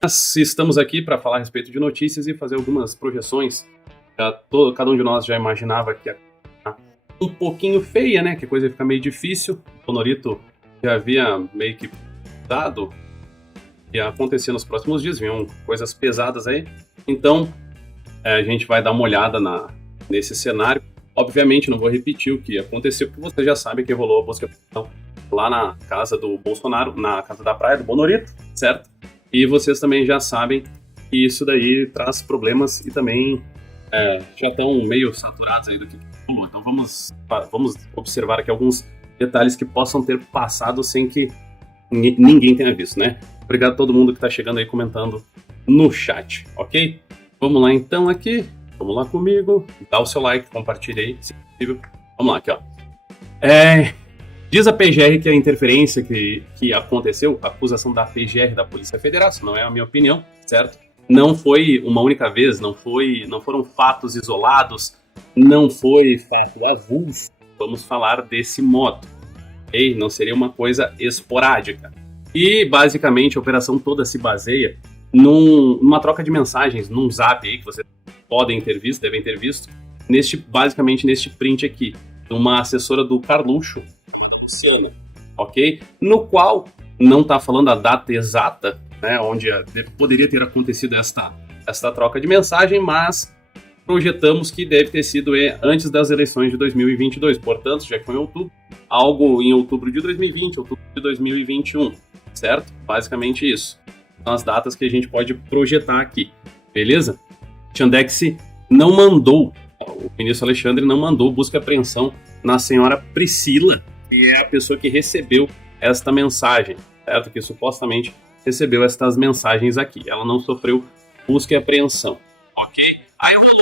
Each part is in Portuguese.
Mas estamos aqui para falar a respeito de notícias e fazer algumas projeções. Cada um de nós já imaginava que ia ficar um pouquinho feia, né? Que a coisa ia ficar meio difícil. O Bonorito já havia meio que dado que ia acontecer nos próximos dias, vinham coisas pesadas aí. Então, a gente vai dar uma olhada nesse cenário. Obviamente, não vou repetir o que aconteceu, porque você já sabe que rolou a busca lá na casa do Bolsonaro, na casa da praia do Bonorito, certo? E vocês também já sabem que isso daí traz problemas e também já estão meio saturados aí do que rolou. Então vamos observar aqui alguns detalhes que possam ter passado sem que ninguém tenha visto, né? Obrigado a todo mundo que está chegando aí comentando no chat, ok? Vamos lá então aqui, vamos lá comigo, dá o seu like, compartilha aí, se possível. Vamos lá aqui, ó. Diz a PGR que a interferência que aconteceu, a acusação da PGR, da Polícia Federal, isso não é a minha opinião, certo? Não foi uma única vez, não foram fatos isolados, não foi fato avulso, vamos falar desse modo, ok? Não seria uma coisa esporádica. E, basicamente, a operação toda se baseia numa troca de mensagens, num zap aí, que vocês devem ter visto, basicamente neste print aqui, de uma assessora do Carluxo, ok? No qual não está falando a data exata, né, onde poderia ter acontecido esta troca de mensagem, mas projetamos que deve ter sido antes das eleições de 2022, portanto, já que foi em outubro, algo em outubro de 2020, outubro de 2021, certo? Basicamente isso. São as datas que a gente pode projetar aqui, beleza? Xandex não mandou, o ministro Alexandre não mandou busca e apreensão na senhora Priscila, que é a pessoa que recebeu esta mensagem, certo? Que supostamente recebeu estas mensagens aqui. Ela não sofreu busca e apreensão, ok? Aí rolou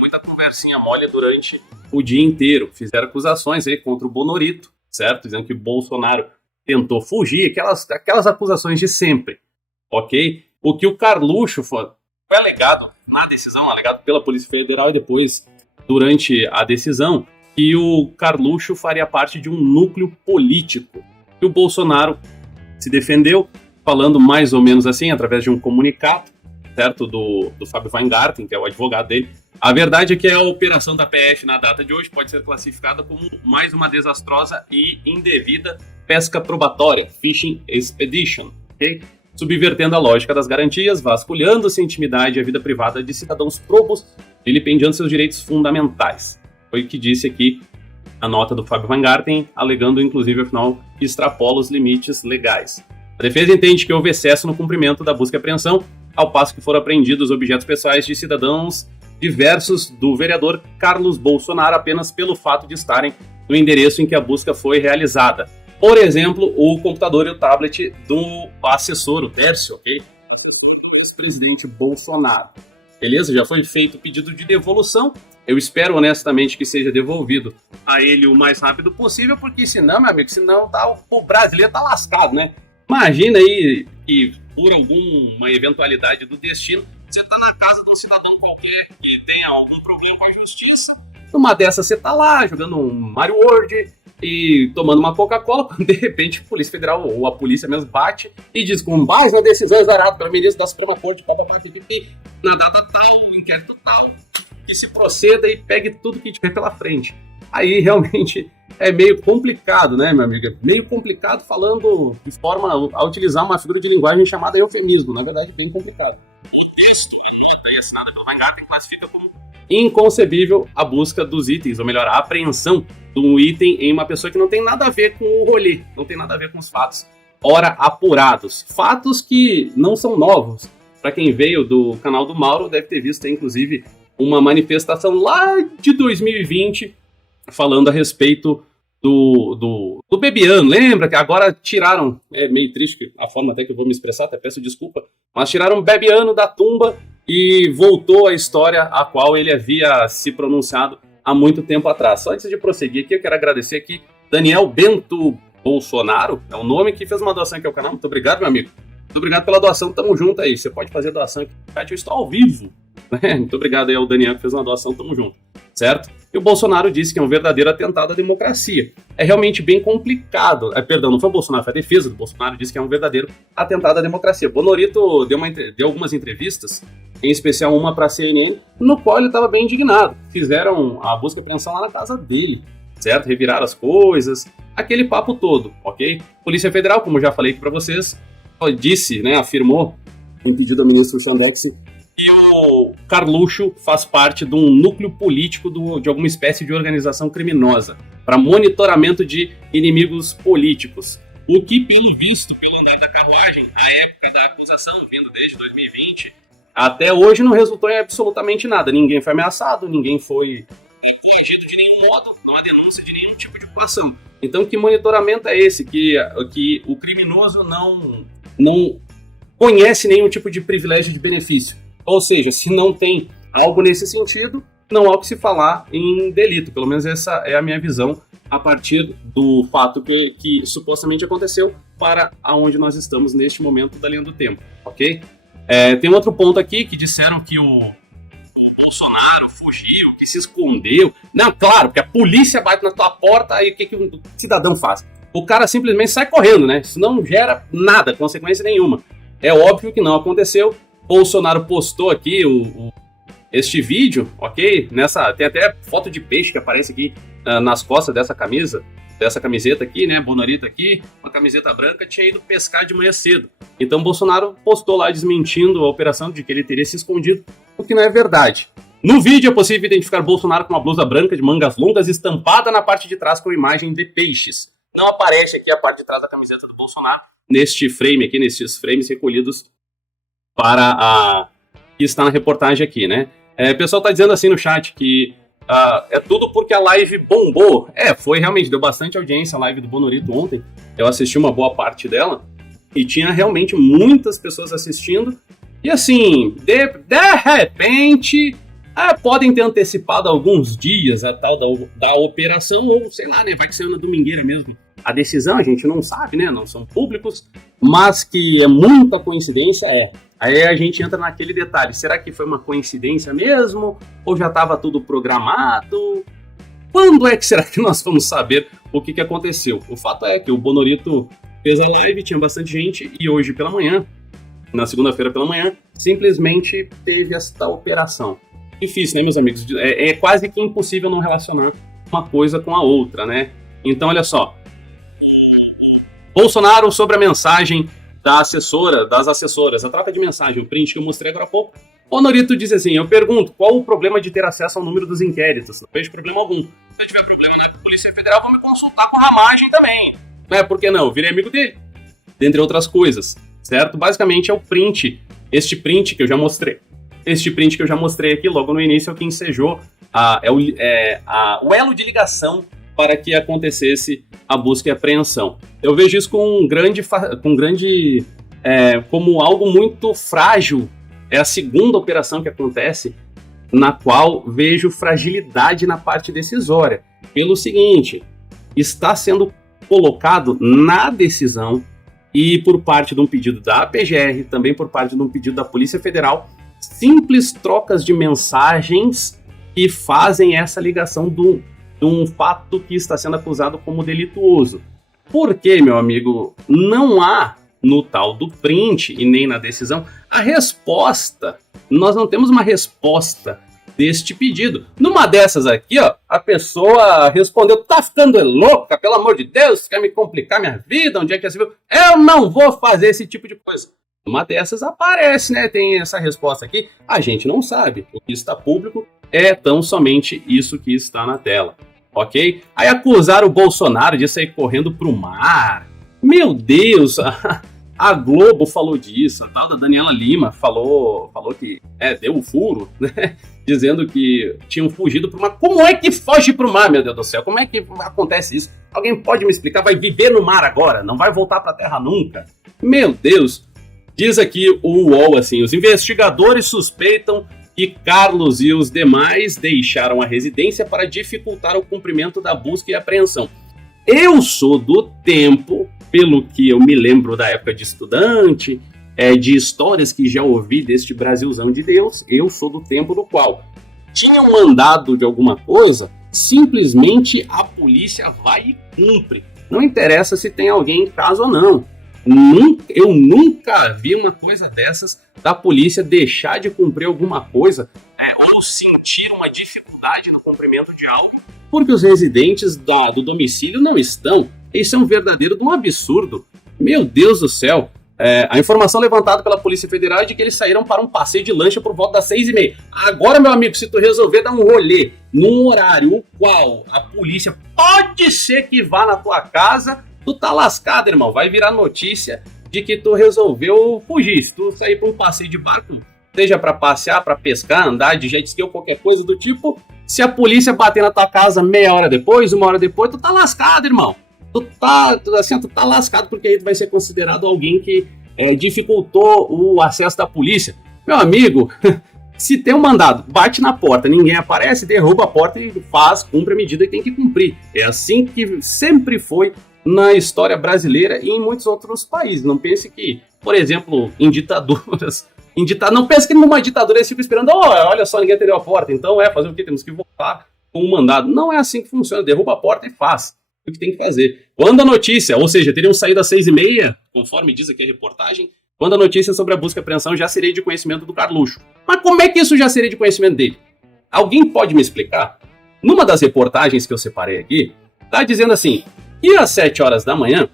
muita conversinha mole durante o dia inteiro. Fizeram acusações aí contra o Bonorito, certo? Dizendo que o Bolsonaro tentou fugir, aquelas acusações de sempre, ok? O que o Carluxo foi alegado na decisão, alegado pela Polícia Federal e depois, durante a decisão, que o Carluxo faria parte de um núcleo político. E o Bolsonaro se defendeu, falando mais ou menos assim, através de um comunicado, certo, do Fábio Weingarten, que é o advogado dele. A verdade é que a operação da PF na data de hoje pode ser classificada como mais uma desastrosa e indevida pesca probatória, fishing expedition, ok? Subvertendo a lógica das garantias, vasculhando-se a intimidade e a vida privada de cidadãos probos, vilipendiando seus direitos fundamentais. Foi o que disse aqui a nota do Fábio Weingarten, alegando, inclusive, afinal, que extrapola os limites legais. A defesa entende que houve excesso no cumprimento da busca e apreensão, ao passo que foram apreendidos objetos pessoais de cidadãos diversos do vereador Carlos Bolsonaro apenas pelo fato de estarem no endereço em que a busca foi realizada. Por exemplo, o computador e o tablet do assessor, o Tércio, ok? Ex-presidente Bolsonaro. Beleza? Já foi feito o pedido de devolução. Eu espero honestamente que seja devolvido a ele o mais rápido possível, porque senão, meu amigo, o brasileiro tá lascado, né? Imagina aí que por alguma eventualidade do destino, você tá na casa de um cidadão qualquer que tenha algum problema com a justiça. Numa dessas você tá lá jogando um Mario World e tomando uma Coca-Cola, quando de repente a Polícia Federal ou a polícia mesmo bate e diz com base na decisão exarada pela ministra da Suprema Corte, pipipi, na data tal, inquérito tal, que se proceda e pegue tudo que tiver pela frente. Aí realmente é meio complicado, né, meu amigo? É meio complicado falando de forma a utilizar uma figura de linguagem chamada eufemismo. Na verdade, bem complicado. O texto, a nota assinada pelo Weingarten, classifica como inconcebível a busca dos itens, ou melhor, a apreensão de um item em uma pessoa que não tem nada a ver com o rolê, não tem nada a ver com os fatos. Ora apurados. Fatos que não são novos. Para quem veio do canal do Mauro, deve ter visto, inclusive, uma manifestação lá de 2020 falando a respeito do Bebiano. Lembra que agora tiraram, é meio triste a forma até que eu vou me expressar, até peço desculpa, mas tiraram o Bebiano da tumba e voltou a história a qual ele havia se pronunciado há muito tempo atrás. Só antes de prosseguir aqui, eu quero agradecer aqui Daniel Bento Bolsonaro, é o nome que fez uma doação aqui ao canal. Muito obrigado, meu amigo. Muito obrigado pela doação, tamo junto aí. Você pode fazer doação aqui no chat, eu estou ao vivo. Muito obrigado aí ao Daniel que fez uma doação, tamo junto, certo? e o Bolsonaro disse que é um verdadeiro atentado à democracia. É realmente bem complicado. Perdão, não foi o Bolsonaro, foi a defesa do Bolsonaro, disse que é um verdadeiro atentado à democracia. Bonorito deu algumas entrevistas, em especial uma para a CNN, no qual ele estava bem indignado. Fizeram a busca e apreensão lá na casa dele, certo? Reviraram as coisas, aquele papo todo, ok? Polícia Federal, como já falei aqui para vocês, disse, né, afirmou, em pedido ao ministro Sandex, que o Carluxo faz parte de um núcleo político de alguma espécie de organização criminosa para monitoramento de inimigos políticos. O que, pelo visto, pelo andar da carruagem, a época da acusação, vindo desde 2020, até hoje não resultou em absolutamente nada. Ninguém foi ameaçado, ninguém foi atingido de nenhum modo, não há denúncia de nenhum tipo de coação. Então, que monitoramento é esse? Que o criminoso não conhece nenhum tipo de privilégio de benefício. Ou seja, se não tem algo nesse sentido, não há o que se falar em delito. Pelo menos essa é a minha visão a partir do fato que supostamente aconteceu para aonde nós estamos neste momento da linha do tempo, ok? Tem outro ponto aqui que disseram que o Bolsonaro fugiu, que se escondeu. Não, claro, porque a polícia bate na tua porta, aí o que o cidadão faz? O cara simplesmente sai correndo, né? Isso não gera nada, consequência nenhuma. É óbvio que não aconteceu. Bolsonaro postou aqui este vídeo, ok? Tem até foto de peixe que aparece aqui nas costas dessa camiseta aqui, né? Bonorito aqui, uma camiseta branca, tinha ido pescar de manhã cedo. Então Bolsonaro postou lá desmentindo a operação de que ele teria se escondido, o que não é verdade. No vídeo é possível identificar Bolsonaro com uma blusa branca de mangas longas estampada na parte de trás com imagem de peixes. Não aparece aqui a parte de trás da camiseta do Bolsonaro neste frame aqui, nesses frames recolhidos para que está na reportagem aqui, né? O pessoal tá dizendo assim no chat que é tudo porque a live bombou. Foi realmente, deu bastante audiência a live do Bonorito ontem. Eu assisti uma boa parte dela e tinha realmente muitas pessoas assistindo. E assim, de repente, podem ter antecipado alguns dias a tal da operação, ou sei lá, né? Vai que saiu na domingueira mesmo. A decisão a gente não sabe, né? Não são públicos, mas que é muita coincidência, Aí a gente entra naquele detalhe, será que foi uma coincidência mesmo? Ou já estava tudo programado? Quando é que será que nós vamos saber o que aconteceu? O fato é que o Bonorito fez a live, tinha bastante gente, e hoje pela manhã, na segunda-feira pela manhã, simplesmente teve esta operação. Difícil, né, meus amigos? É quase que impossível não relacionar uma coisa com a outra, né? Então, olha só. Bolsonaro sobre a mensagem das assessoras, a troca de mensagem, o print que eu mostrei agora há pouco. Bonorito diz assim, eu pergunto, qual o problema de ter acesso ao número dos inquéritos? Não vejo problema algum. Se eu tiver problema na Polícia Federal, vou me consultar com a Ramagem também. Por que não? Eu virei amigo dele. Dentre outras coisas, certo? Basicamente é o print, este print que eu já mostrei. Este print que eu já mostrei aqui logo no início é o que ensejou o elo de ligação para que acontecesse a busca e apreensão. Eu vejo isso como algo muito frágil. É a segunda operação que acontece, na qual vejo fragilidade na parte decisória. Pelo seguinte, está sendo colocado na decisão e por parte de um pedido da PGR, também por parte de um pedido da Polícia Federal, simples trocas de mensagens que fazem essa ligação de um fato que está sendo acusado como delituoso. Porque, meu amigo, não há no tal do print e nem na decisão a resposta. Nós não temos uma resposta deste pedido. Numa dessas aqui, a pessoa respondeu, tá ficando louca, pelo amor de Deus, quer me complicar minha vida, onde é que já se viu? Eu não vou fazer esse tipo de coisa. Uma dessas aparece, né? Tem essa resposta aqui. A gente não sabe. O que está público é tão somente isso que está na tela. Ok? Aí acusaram o Bolsonaro de sair correndo pro mar. Meu Deus! A Globo falou disso. A tal da Daniela Lima falou que deu o furo, né? Dizendo que tinham fugido pro mar. Como é que foge pro mar, meu Deus do céu? Como é que acontece isso? Alguém pode me explicar? Vai viver no mar agora? Não vai voltar pra terra nunca? Meu Deus! Diz aqui o UOL assim, os investigadores suspeitam que Carlos e os demais deixaram a residência para dificultar o cumprimento da busca e apreensão. Eu sou do tempo, pelo que eu me lembro da época de estudante, de histórias que já ouvi deste Brasilzão de Deus, eu sou do tempo do qual tinha um mandado de alguma coisa, simplesmente a polícia vai e cumpre. Não interessa se tem alguém em casa ou não. Eu nunca vi uma coisa dessas da polícia deixar de cumprir alguma coisa, ou sentir uma dificuldade no cumprimento de algo porque os residentes do domicílio não estão. Isso é um verdadeiro absurdo. Meu Deus do céu. A informação levantada pela Polícia Federal é de que eles saíram para um passeio de lancha por volta das 6h30. Agora, meu amigo, se tu resolver dar um rolê num horário o qual a polícia pode ser que vá na tua casa, tu tá lascado, irmão. Vai virar notícia de que tu resolveu fugir. Se tu sair para um passeio de barco, seja para passear, para pescar, andar de jet ski ou qualquer coisa do tipo, se a polícia bater na tua casa meia hora depois, uma hora depois, tu tá lascado, irmão. Tu tá lascado, porque aí tu vai ser considerado alguém que dificultou o acesso da polícia. Meu amigo, se tem um mandado, bate na porta, ninguém aparece, derruba a porta e cumpre a medida que tem que cumprir. É assim que sempre foi na história brasileira e em muitos outros países. Não pense que, por exemplo, em ditaduras... Não pense que numa ditadura eles ficam esperando, olha só, ninguém atendeu a porta, então fazer o quê? Temos que voltar com o mandado. Não é assim que funciona, derruba a porta e faz o que tem que fazer. Quando a notícia, ou seja, teriam saído às 6h30, conforme diz aqui a reportagem, quando a notícia sobre a busca e apreensão já seria de conhecimento do Carluxo. Mas como é que isso já seria de conhecimento dele? Alguém pode me explicar? Numa das reportagens que eu separei aqui, tá dizendo assim, que às 7 horas da manhã,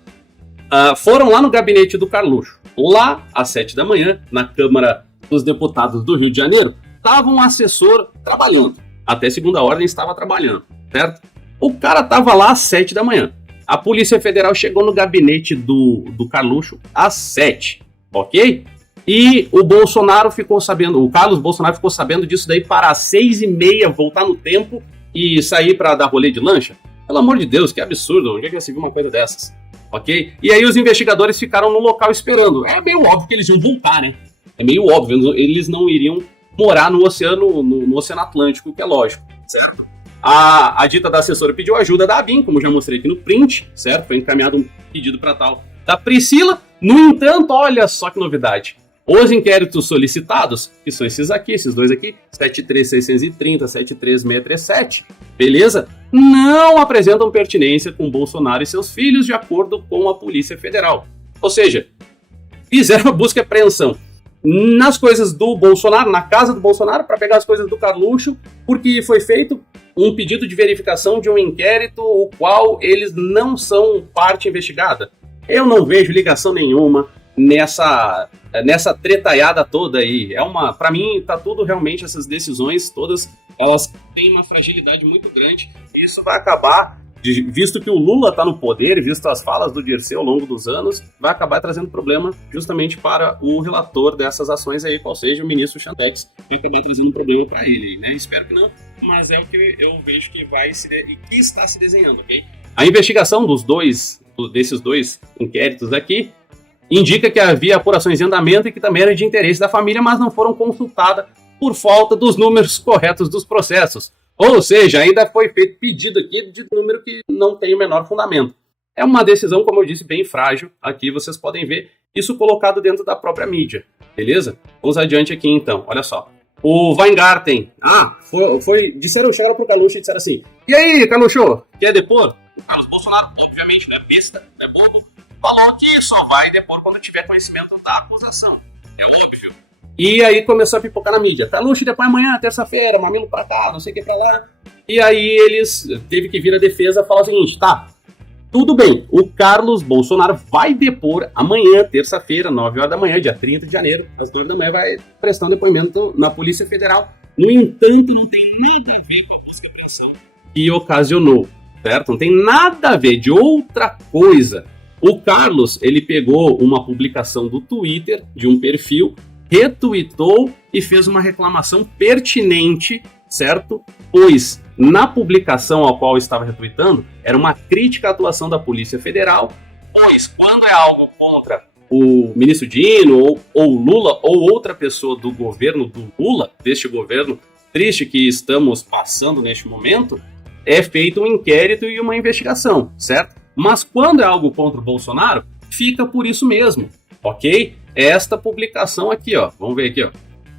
foram lá no gabinete do Carluxo. Lá, às 7 da manhã, na Câmara dos Deputados do Rio de Janeiro, estava um assessor trabalhando. Até segunda ordem estava trabalhando, certo? O cara estava lá às 7 da manhã. A Polícia Federal chegou no gabinete do Carluxo às 7, ok? E o Carlos Bolsonaro ficou sabendo disso daí para às 6h30 voltar no tempo e sair para dar rolê de lancha. Pelo amor de Deus, que absurdo. Onde é que você viu uma coisa dessas? Ok? E aí os investigadores ficaram no local esperando. É meio óbvio que eles iam voltar, né? É meio óbvio, eles não iriam morar no Oceano Atlântico, que é lógico, certo? A dita da assessora pediu ajuda da ABIN, como já mostrei aqui no print, certo? Foi encaminhado um pedido para tal da Priscila. No entanto, olha só que novidade. Os inquéritos solicitados, que são esses dois aqui, 73630, 73637, beleza? Não apresentam pertinência com Bolsonaro e seus filhos, de acordo com a Polícia Federal. Ou seja, fizeram a busca e apreensão nas coisas do Bolsonaro, na casa do Bolsonaro, para pegar as coisas do Carluxo, porque foi feito um pedido de verificação de um inquérito, o qual eles não são parte investigada. Eu não vejo ligação nenhuma nessa tretaiada toda aí. Pra mim, tá tudo realmente, essas decisões todas, elas têm uma fragilidade muito grande. E isso vai acabar, visto que o Lula tá no poder, visto as falas do Dirceu ao longo dos anos, vai acabar trazendo problema justamente para o relator dessas ações aí, qual seja o ministro Chantex, vai acabar trazendo um problema para ele, né? Espero que não, mas é o que eu vejo que que está se desenhando, ok? A investigação desses dois inquéritos aqui indica que havia apurações em andamento e que também era de interesse da família, mas não foram consultadas por falta dos números corretos dos processos. Ou seja, ainda foi feito pedido aqui de número que não tem o menor fundamento. É uma decisão, como eu disse, bem frágil. Aqui vocês podem ver isso colocado dentro da própria mídia, beleza? Vamos adiante aqui então, olha só. O Weingarten, chegaram pro Carluxo e disseram assim, e aí, Carluxo, quer depor? O Carlos Bolsonaro, obviamente, não é besta, não é bobo, falou que só vai depor quando tiver conhecimento da acusação. É óbvio. E aí começou a pipocar na mídia. Carluxo depõe amanhã, terça-feira, mamilo pra cá, não sei o que pra lá. E aí teve que vir a defesa e falar o seguinte, tá, tudo bem, o Carlos Bolsonaro vai depor amanhã, terça-feira, 9 horas da manhã, dia 30 de janeiro, às 2 da manhã, vai prestar um depoimento na Polícia Federal. No entanto, não tem nada a ver com a busca e apreensão que ocasionou, certo? Não tem nada a ver, de outra coisa. O Carlos, ele pegou uma publicação do Twitter, de um perfil, retweetou e fez uma reclamação pertinente, certo? Pois na publicação ao qual estava retweetando, era uma crítica à atuação da Polícia Federal, pois quando é algo contra o ministro Dino ou Lula ou outra pessoa do governo do Lula, deste governo triste que estamos passando neste momento, é feito um inquérito e uma investigação, certo? Mas quando é algo contra o Bolsonaro, fica por isso mesmo, ok? Esta publicação aqui, ó, vamos ver aqui, ó.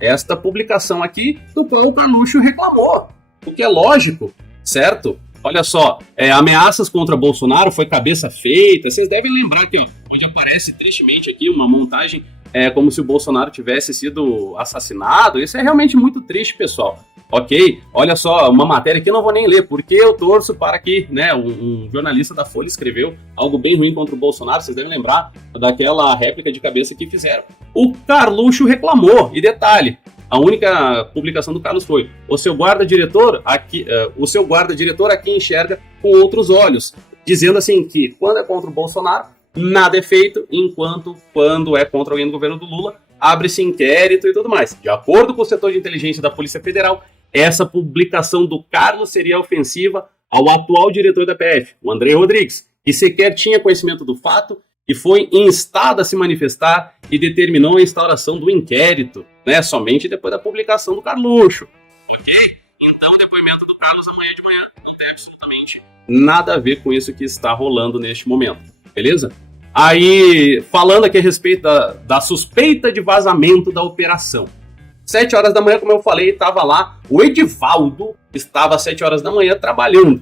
Esta publicação aqui, do qual o Carluxo reclamou. O que é lógico, certo? Olha só, ameaças contra Bolsonaro foi cabeça feita. Vocês devem lembrar aqui, ó, onde aparece tristemente aqui uma montagem como se o Bolsonaro tivesse sido assassinado. Isso é realmente muito triste, pessoal. Ok? Olha só, uma matéria que eu não vou nem ler, porque eu torço para que, né, um jornalista da Folha escreveu algo bem ruim contra o Bolsonaro. Vocês devem lembrar daquela réplica de cabeça que fizeram. O Carluxo reclamou, e detalhe, a única publicação do Carlos foi: o seu guarda-diretor aqui enxerga com outros olhos, dizendo assim que quando é contra o Bolsonaro, nada é feito, enquanto quando é contra alguém do governo do Lula, abre-se inquérito e tudo mais. De acordo com o setor de inteligência da Polícia Federal, essa publicação do Carlos seria ofensiva ao atual diretor da PF, o André Rodrigues, que sequer tinha conhecimento do fato e foi instado a se manifestar e determinou a instauração do inquérito, né, somente depois da publicação do Carluxo. Ok? Então o depoimento do Carlos amanhã de manhã não tem absolutamente nada a ver com isso que está rolando neste momento, beleza? Aí, falando aqui a respeito da suspeita de vazamento da operação. 7 horas da manhã, como eu falei, estava lá, o Edivaldo estava às 7 horas da manhã trabalhando.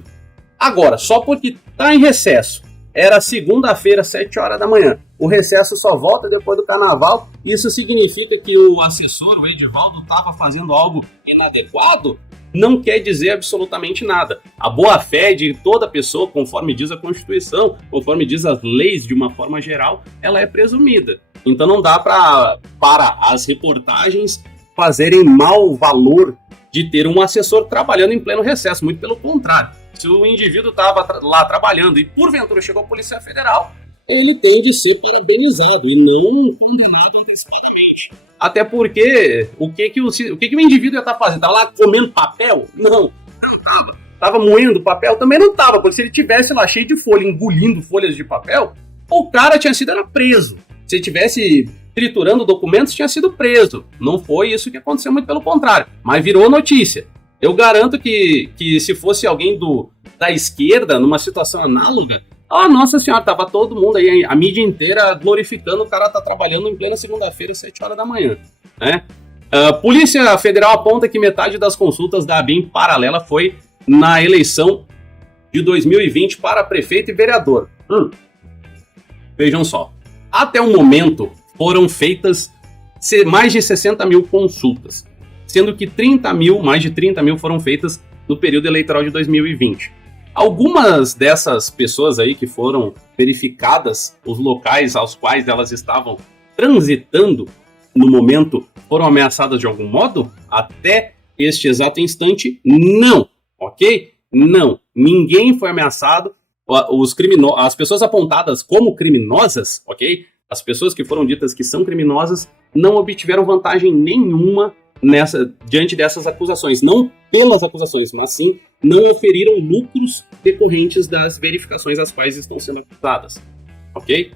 Agora, só porque está em recesso, era segunda-feira, 7 horas da manhã. O recesso só volta depois do carnaval. Isso significa que o assessor, o Edivaldo, estava fazendo algo inadequado? Não quer dizer absolutamente nada. A boa-fé de toda pessoa, conforme diz a Constituição, conforme diz as leis de uma forma geral, ela é presumida. Então não dá para as reportagens fazerem mau valor de ter um assessor trabalhando em pleno recesso. Muito pelo contrário. Se o indivíduo estava lá trabalhando e porventura chegou a Polícia Federal, ele tem de ser parabenizado e não condenado antecipadamente. Até porque o que o indivíduo ia estar fazendo? Estava lá comendo papel? Não estava. Estava moendo papel? Também não estava, porque se ele tivesse lá cheio de folha, engolindo folhas de papel, o cara tinha sido preso. Se ele tivesse triturando documentos, tinha sido preso. Não foi isso que aconteceu, muito pelo contrário. Mas virou notícia. Eu garanto que se fosse alguém da esquerda, numa situação análoga, nossa senhora, tava todo mundo aí, a mídia inteira glorificando o cara tá trabalhando em plena segunda-feira, 7 horas da manhã, né? Polícia Federal aponta que metade das consultas da ABIN paralela foi na eleição de 2020 para prefeito e vereador. Vejam só, até o momento foram feitas mais de 60 mil consultas, sendo que mais de 30 mil foram feitas no período eleitoral de 2020. Algumas dessas pessoas aí que foram verificadas, os locais aos quais elas estavam transitando no momento, foram ameaçadas de algum modo? Até este exato instante, não, ok? Não, ninguém foi ameaçado. As pessoas apontadas como criminosas, ok? As pessoas que foram ditas que são criminosas não obtiveram vantagem nenhuma diante dessas acusações. Não pelas acusações, mas sim não oferiram lucros decorrentes das verificações às quais estão sendo acusadas, ok?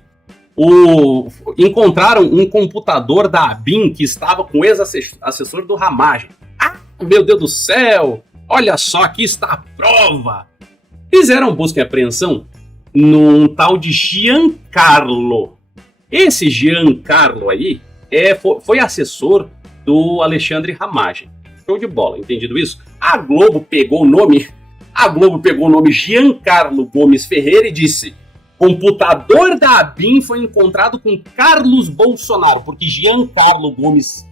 Encontraram um computador da ABIN que estava com o ex-assessor do Ramagem. Meu Deus do céu! Olha só, aqui está a prova! Fizeram busca e apreensão num tal de Giancarlo. Esse Giancarlo aí foi assessor do Alexandre Ramagem. Show de bola, entendido isso? A Globo pegou o nome Giancarlo Gomes Ferreira e disse: computador da ABIN foi encontrado com Carlos Bolsonaro, porque Giancarlo Gomes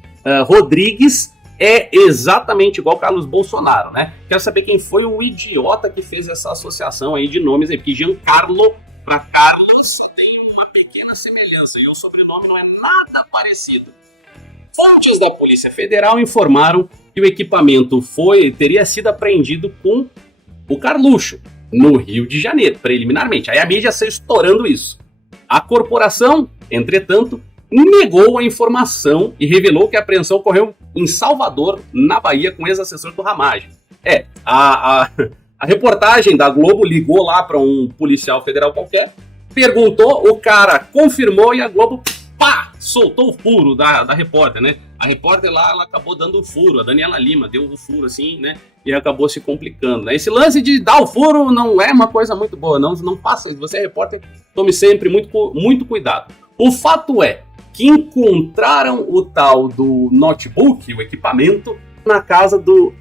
Rodrigues é exatamente igual Carlos Bolsonaro, né? Quero saber quem foi o idiota que fez essa associação aí de nomes aí, porque Giancarlo para Carlos tem uma pequena semelhança e o sobrenome não é nada parecido. Fontes da Polícia Federal informaram que o equipamento teria sido apreendido com o Carluxo, no Rio de Janeiro, preliminarmente. Aí a mídia saiu estourando isso. A corporação, entretanto, negou a informação e revelou que a apreensão ocorreu em Salvador, na Bahia, com o ex-assessor do Ramagem. A reportagem da Globo ligou lá para um policial federal qualquer, perguntou, o cara confirmou e a Globo, soltou o furo da repórter, né? A repórter lá, ela acabou dando o furo, a Daniela Lima deu o furo assim, né? E acabou se complicando, né? Esse lance de dar o furo não é uma coisa muito boa, não faça isso. Você é repórter, tome sempre muito cuidado. O fato é que encontraram o tal do notebook, o equipamento, na casa do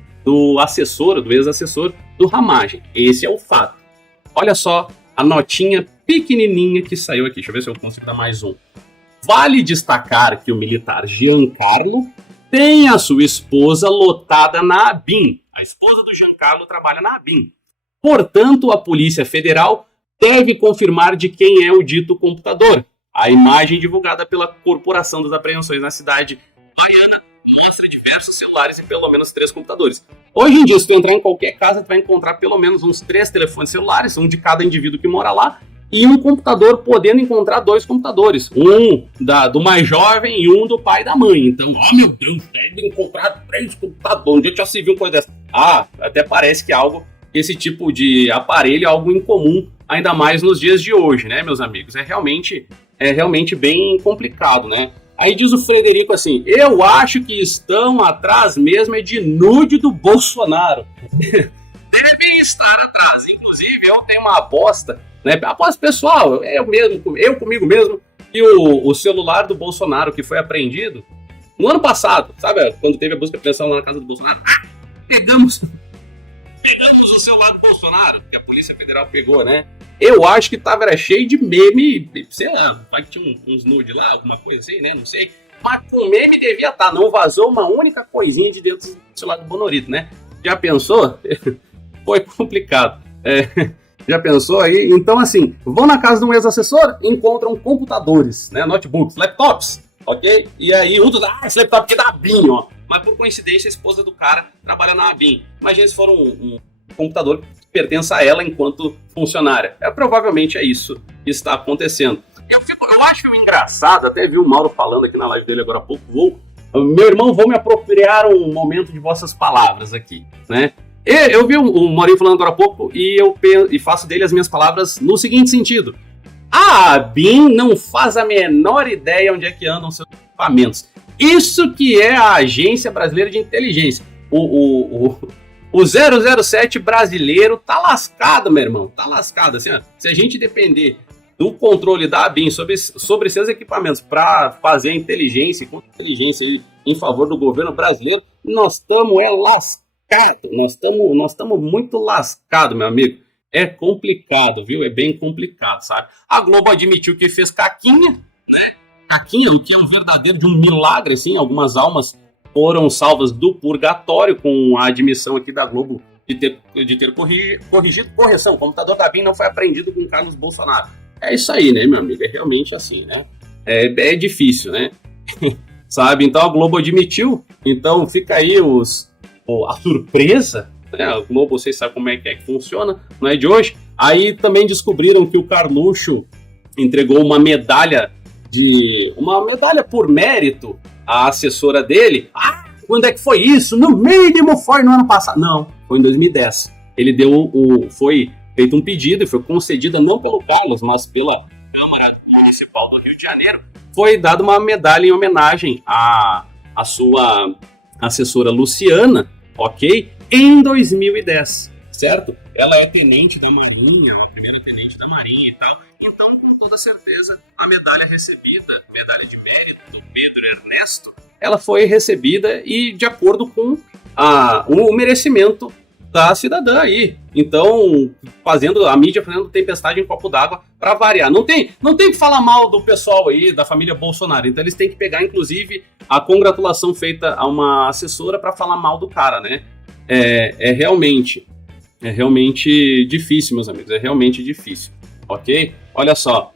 ex-assessor do Ramagem. Esse é o fato. Olha só a notinha pequenininha que saiu aqui. Deixa eu ver se eu consigo dar mais um. Vale destacar que o militar Giancarlo tem a sua esposa lotada na ABIN. A esposa do Giancarlo trabalha na ABIN. Portanto, a Polícia Federal deve confirmar de quem é o dito computador. A imagem divulgada pela Corporação das Apreensões na cidade baiana mostra diversos celulares e pelo menos 3 computadores. Hoje em dia, se tu entrar em qualquer casa, tu vai encontrar pelo menos uns 3 telefones celulares, um de cada indivíduo que mora lá, e um computador, podendo encontrar 2 computadores. Um do mais jovem e um do pai e da mãe. Então, meu Deus, deve encontrar 3 computadores. Um dia já se viu coisa dessa. Até parece que esse tipo de aparelho é algo incomum, ainda mais nos dias de hoje, né, meus amigos? É realmente bem complicado, né? Aí diz o Frederico assim, eu acho que estão atrás mesmo de nude do Bolsonaro. Devem estar atrás. Inclusive, eu tenho uma aposta, né? Aposta pessoal, eu comigo mesmo, que o celular do Bolsonaro que foi apreendido no ano passado, sabe? Quando teve a busca e apreensão lá na casa do Bolsonaro. Pegamos o celular do Bolsonaro, que a Polícia Federal pegou, né? Eu acho que era cheio de meme, sei lá, vai que tinha uns nude lá, alguma coisa assim, né? Não sei. Mas com meme devia estar, não vazou uma única coisinha de dentro do celular do Bonorito, né? Já pensou? Foi complicado. Já pensou aí? Então, assim, vão na casa de um ex-assessor, encontram computadores, né? Notebooks, laptops, ok? E aí, esse laptop aqui é da ABIN, ó. Mas por coincidência, a esposa do cara trabalha na ABIN. Imagina se for um computador que pertence a ela enquanto funcionária. Provavelmente é isso que está acontecendo. Eu acho engraçado, até vi o Mauro falando aqui na live dele agora há pouco, meu irmão, vou me apropriar um momento de vossas palavras aqui, né? Eu vi o Maurinho falando agora há pouco e faço dele as minhas palavras no seguinte sentido. A ABIN não faz a menor ideia onde é que andam seus equipamentos. Isso que é a Agência Brasileira de Inteligência. O 007 brasileiro tá lascado, meu irmão. Tá lascado. Assim, ó, se a gente depender do controle da ABIN sobre seus equipamentos para fazer a inteligência e contra-inteligência em favor do governo brasileiro, nós estamos lascados. Nós estamos muito lascados, meu amigo. É complicado, viu? É bem complicado, sabe? A Globo admitiu que fez caquinha, né? Caquinha, o que é um verdadeiro de um milagre, assim. Algumas almas foram salvas do purgatório com a admissão aqui da Globo de ter corrigido correção. O computador da ABIN não foi apreendido com Carlos Bolsonaro. É isso aí, né, meu amigo? É realmente assim, né? É difícil, né? Sabe? Então a Globo admitiu. Então fica aí a surpresa, né? A Globo, vocês sabem como é que funciona, não é de hoje. Aí também descobriram que o Carluxo entregou uma medalha por mérito à assessora dele. Quando é que foi isso? No mínimo foi no ano passado. Não, foi em 2010. Ele foi feito um pedido e foi concedido não pelo Carlos, mas pela Câmara Municipal do Rio de Janeiro. Foi dada uma medalha em homenagem à sua assessora Luciana, ok? Em 2010, certo? Ela é tenente da Marinha, a primeira tenente da Marinha e tal. Então, com toda certeza, a medalha recebida, medalha de mérito do Pedro Ernesto, ela foi recebida e de acordo com o merecimento da cidadã aí. Então, a mídia fazendo tempestade em copo d'água para variar. Não tem que falar mal do pessoal aí, da família Bolsonaro. Então, eles têm que pegar, inclusive, a congratulação feita a uma assessora para falar mal do cara, né? É realmente difícil, meus amigos. É realmente difícil, ok? Olha só.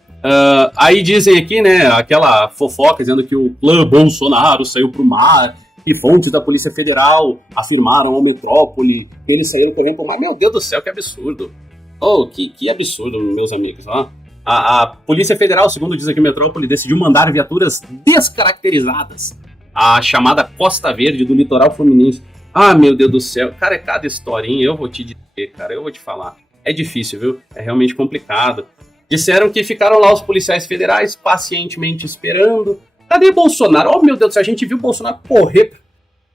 Aí dizem aqui, né, aquela fofoca dizendo que o clã Bolsonaro saiu pro mar e fontes da Polícia Federal afirmaram ao Metrópole que eles saíram correndo pro mar. Meu Deus do céu, que absurdo. Que absurdo, meus amigos. A Polícia Federal, segundo diz aqui o Metrópole, decidiu mandar viaturas descaracterizadas à chamada Costa Verde do litoral fluminense. Meu Deus do céu. Cara, é cada historinha, eu vou te dizer, cara, eu vou te falar. É difícil, viu? É realmente complicado. Disseram que ficaram lá os policiais federais pacientemente esperando. Cadê Bolsonaro? Oh, meu Deus do céu, a gente viu o Bolsonaro correr.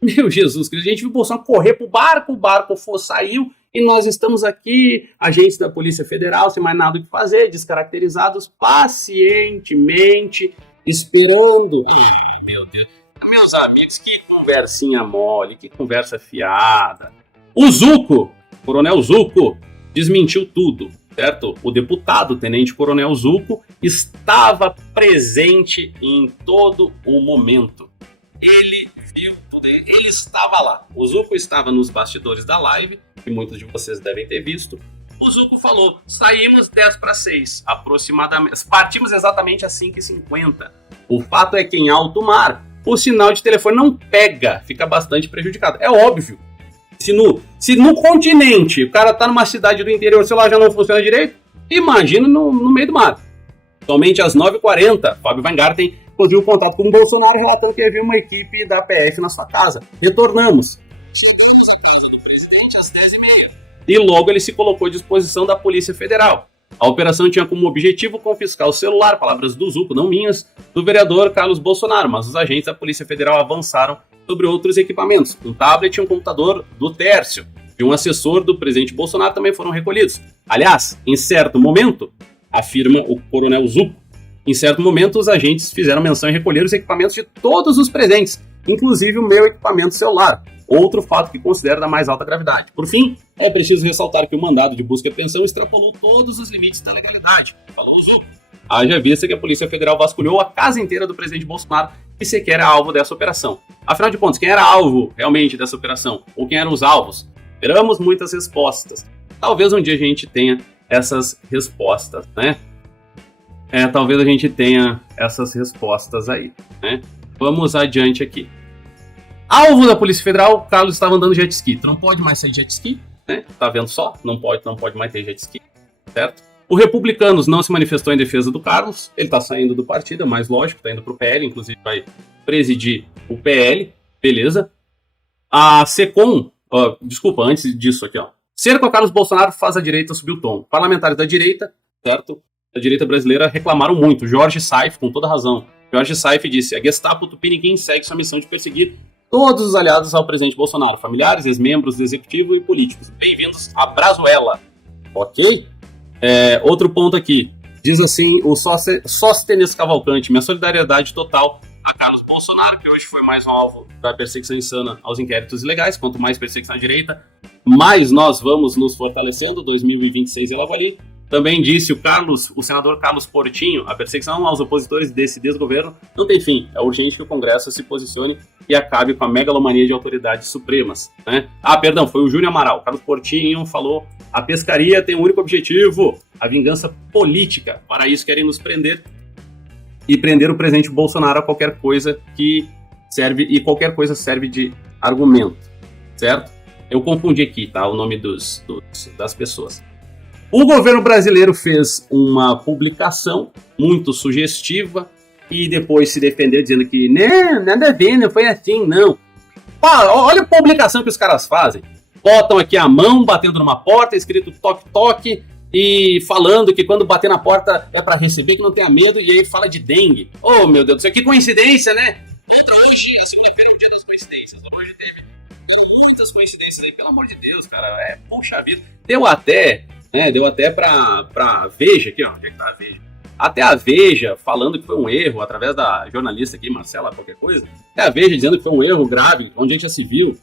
Meu Jesus Cristo, a gente viu o Bolsonaro correr pro barco, o barco saiu e nós estamos aqui, agentes da Polícia Federal, sem mais nada o que fazer, descaracterizados, pacientemente esperando. Meu Deus. Meus amigos, que conversinha mole, que conversa fiada. O Zuco Coronel Zucco desmentiu tudo, certo? O deputado Tenente Coronel Zucco estava presente em todo o momento. Ele viu tudo, ele estava lá. O Zucco estava nos bastidores da live, que muitos de vocês devem ter visto. O Zucco falou, saímos 10:06, aproximadamente, partimos exatamente às 5:50. O fato é que em alto mar, o sinal de telefone não pega, fica bastante prejudicado. É óbvio. Se no continente o cara tá numa cidade do interior, o celular já não funciona direito, imagina no meio do mar. Somente às 9:40, Fábio Weingarten conseguiu contato com o Bolsonaro relatando que havia uma equipe da PF na sua casa. Retornamos. Do presidente às 10:30. E logo ele se colocou à disposição da Polícia Federal. A operação tinha como objetivo confiscar o celular, palavras do Zucco, não minhas, do vereador Carlos Bolsonaro, mas os agentes da Polícia Federal avançaram sobre outros equipamentos. Um tablet e um computador do Tércio, de um assessor do presidente Bolsonaro, também foram recolhidos. Aliás, em certo momento, afirma o coronel Zucco, em certo momento os agentes fizeram menção em recolher os equipamentos de todos os presentes, inclusive o meu equipamento celular. Outro fato que considero da mais alta gravidade. Por fim, é preciso ressaltar que o mandado de busca e apreensão extrapolou todos os limites da legalidade, falou o Zucco. Haja vista que a Polícia Federal vasculhou a casa inteira do presidente Bolsonaro e sequer era alvo dessa operação. Afinal de contas, quem era alvo realmente dessa operação? Ou quem eram os alvos? Esperamos muitas respostas. Talvez um dia a gente tenha essas respostas, né? Talvez a gente tenha essas respostas aí, né? Vamos adiante aqui. Alvo da Polícia Federal, Carlos estava andando jet ski. Tu não pode mais sair de jet ski, né? Tá vendo só? Não pode mais ter jet ski, certo? O Republicanos não se manifestou em defesa do Carlos. Ele tá saindo do partido, é mais lógico, tá indo pro PL, inclusive vai presidir o PL, beleza? A SECOM, antes disso aqui, ó. Cerco a Carlos Bolsonaro faz a direita subir o tom. Parlamentares da direita, certo? Da direita brasileira reclamaram muito. Jorge Saif, com toda razão. Jorge Saif disse, a Gestapo Tupiniquim segue sua missão de perseguir todos os aliados ao presidente Bolsonaro, familiares, ex-membros do executivo e políticos. Bem-vindos a Brazuela. Ok? Outro ponto aqui. Diz assim o Sóstenes Cavalcante, minha solidariedade total a Carlos Bolsonaro, que hoje foi mais um alvo da perseguição insana aos inquéritos ilegais. Quanto mais perseguição à direita, mais nós vamos nos fortalecendo. 2026 é logo ali. Também disse o senador Carlos Portinho, a perseguição aos opositores desse desgoverno não tem fim. É urgente que o Congresso se posicione e acabe com a megalomania de autoridades supremas, né? Foi o Júnior Amaral. Carlos Portinho falou, a pescaria tem um único objetivo, a vingança política. Para isso querem nos prender e prender o presidente Bolsonaro a qualquer coisa que serve, e qualquer coisa serve de argumento, certo? Eu confundi aqui, tá? O nome das pessoas. O governo brasileiro fez uma publicação muito sugestiva e depois se defendeu dizendo que não, nada a ver, não foi assim, não. Olha a publicação que os caras fazem. Botam aqui a mão batendo numa porta, escrito toque-toque, e falando que quando bater na porta é pra receber, que não tenha medo, e aí fala de dengue. Oh, meu Deus do céu, que coincidência, né? Hoje, segunda-feira, é o dia das coincidências. Hoje teve muitas coincidências aí, pelo amor de Deus, cara. Poxa vida. Deu até pra Veja aqui, ó. Onde é que tá a Veja? Até a Veja falando que foi um erro, através da jornalista aqui, Marcela, qualquer coisa. Até a Veja dizendo que foi um erro grave, onde a gente já se viu.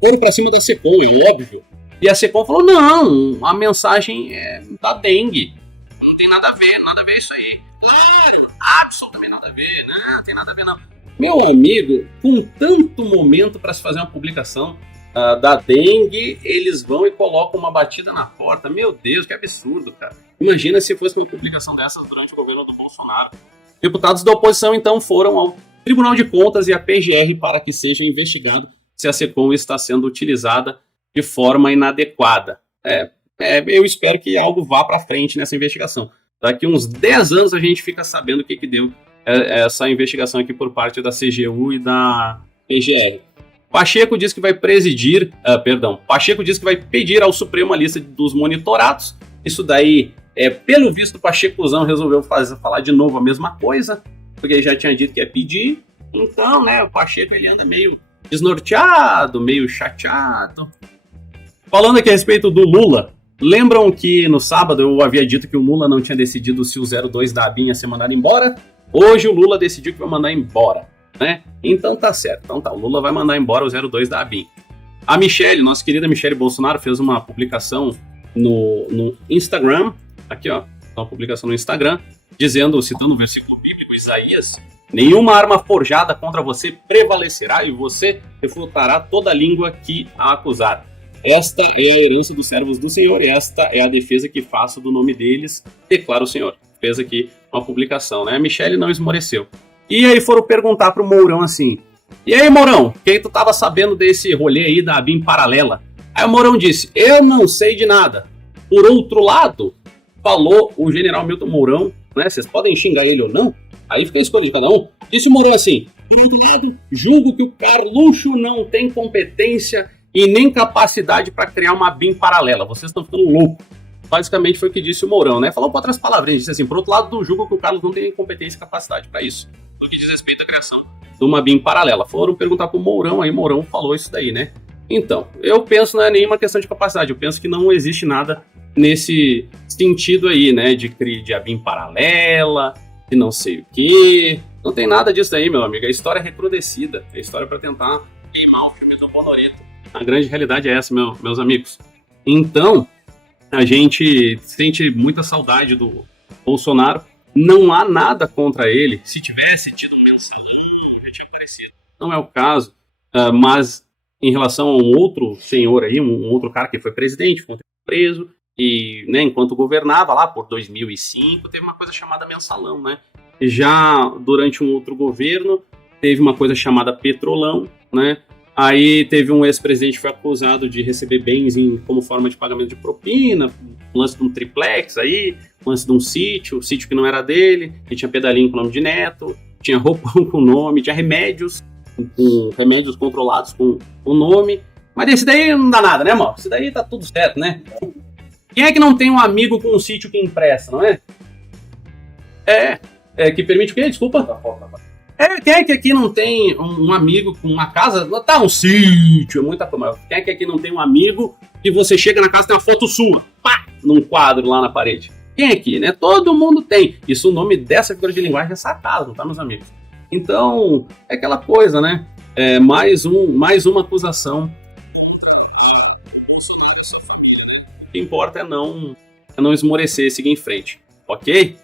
Foram pra cima da SECOM, é óbvio. E a SECOM falou, não, a mensagem é da dengue. Não tem nada a ver isso aí. Claro, absolutamente nada a ver, não tem nada a ver não. Meu amigo, com tanto momento pra se fazer uma publicação da dengue, eles vão e colocam uma batida na porta. Meu Deus, que absurdo, cara. Imagina se fosse uma publicação dessas durante o governo do Bolsonaro. Deputados da oposição, então, foram ao Tribunal de Contas e à PGR para que seja investigado se a SECOM está sendo utilizada de forma inadequada. Eu espero que algo vá para frente nessa investigação. Daqui uns 10 anos a gente fica sabendo o que deu essa investigação aqui por parte da CGU e da PGR. Pacheco diz que vai Pacheco diz que vai pedir ao Supremo a lista dos monitorados. Isso daí, pelo visto, o Pachecozão resolveu falar de novo a mesma coisa, porque ele já tinha dito que ia pedir. Então, né, o Pacheco ele anda meio desnorteado, meio chateado. Falando aqui a respeito do Lula, lembram que no sábado eu havia dito que o Lula não tinha decidido se o 02 da ABIN ia ser mandado embora? Hoje o Lula decidiu que vai mandar embora, né? Então tá certo. Então tá, o Lula vai mandar embora o 02 da ABIN. A Michelle, nossa querida Michelle Bolsonaro, fez uma publicação no Instagram, aqui ó, uma publicação no Instagram, dizendo, citando o versículo bíblico, Isaías, nenhuma arma forjada contra você prevalecerá e você refutará toda língua que a acusar. Esta é a herança dos servos do Senhor e esta é a defesa que faço do nome deles, declara o Senhor. Fez aqui uma publicação, né? A Michelle não esmoreceu. E aí foram perguntar pro Mourão assim, e aí, Mourão, que tu tava sabendo desse rolê aí da BIM paralela? Aí o Mourão disse, eu não sei de nada. Por outro lado, falou o general Milton Mourão, né? Vocês podem xingar ele ou não, aí fica a escolha de cada um. Disse o Mourão assim, por outro lado, julgo que o Carluxo não tem competência e nem capacidade para criar uma BIM paralela. Vocês estão ficando loucos. Basicamente foi o que disse o Mourão, né? Falou com outras palavras, disse assim, por outro lado, do julgo que o Carlos não tem competência e capacidade para isso. No que diz respeito à criação de uma BIM paralela. Foram perguntar pro Mourão, aí o Mourão falou isso daí, né? Então, eu penso não é nenhuma questão de capacidade, eu penso que não existe nada nesse sentido aí, né? De a BIM paralela, de não sei o quê. Não tem nada disso aí, meu amigo. A história é recrudescida. É história para tentar queimar o filme do Bonorito. A grande realidade é essa, meus amigos. Então, a gente sente muita saudade do Bolsonaro. Não há nada contra ele. Se tivesse tido um mensalão, já tinha aparecido. Não é o caso. Mas em relação a um outro senhor aí, um outro cara que foi presidente, foi preso, e né, enquanto governava lá por 2005, teve uma coisa chamada mensalão, né? Já durante um outro governo, teve uma coisa chamada petrolão, né? Aí teve um ex-presidente que foi acusado de receber bens como forma de pagamento de propina, um lance de um triplex aí, um lance de um sítio que não era dele, que tinha pedalinho com o nome de neto, tinha roupão com o nome, tinha remédios controlados com o nome. Mas desse daí não dá nada, né, amor? Esse daí tá tudo certo, né? Quem é que não tem um amigo com um sítio que empresta, não é? Que permite o quê? Desculpa? Quem é que aqui não tem um amigo com uma casa? Tá um sítio, muita coisa. Quem é que aqui não tem um amigo que você chega na casa e tem uma foto sua, pá, num quadro lá na parede? Quem aqui, né? Todo mundo tem. Isso, o nome dessa figura de linguagem é sacado, tá, meus amigos? Então, é aquela coisa, né? Mais uma acusação. O que importa é não esmorecer e seguir em frente, ok?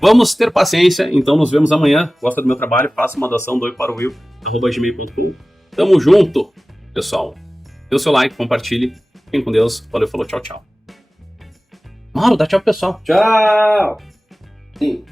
Vamos ter paciência, então nos vemos amanhã. Gosta do meu trabalho? Faça uma doação, doe para o will@gmail.com. Tamo junto, pessoal. Dê o seu like, compartilhe. Fiquem com Deus. Valeu, falou, tchau, tchau. Mauro, dá tchau pro pessoal. Tchau! Sim.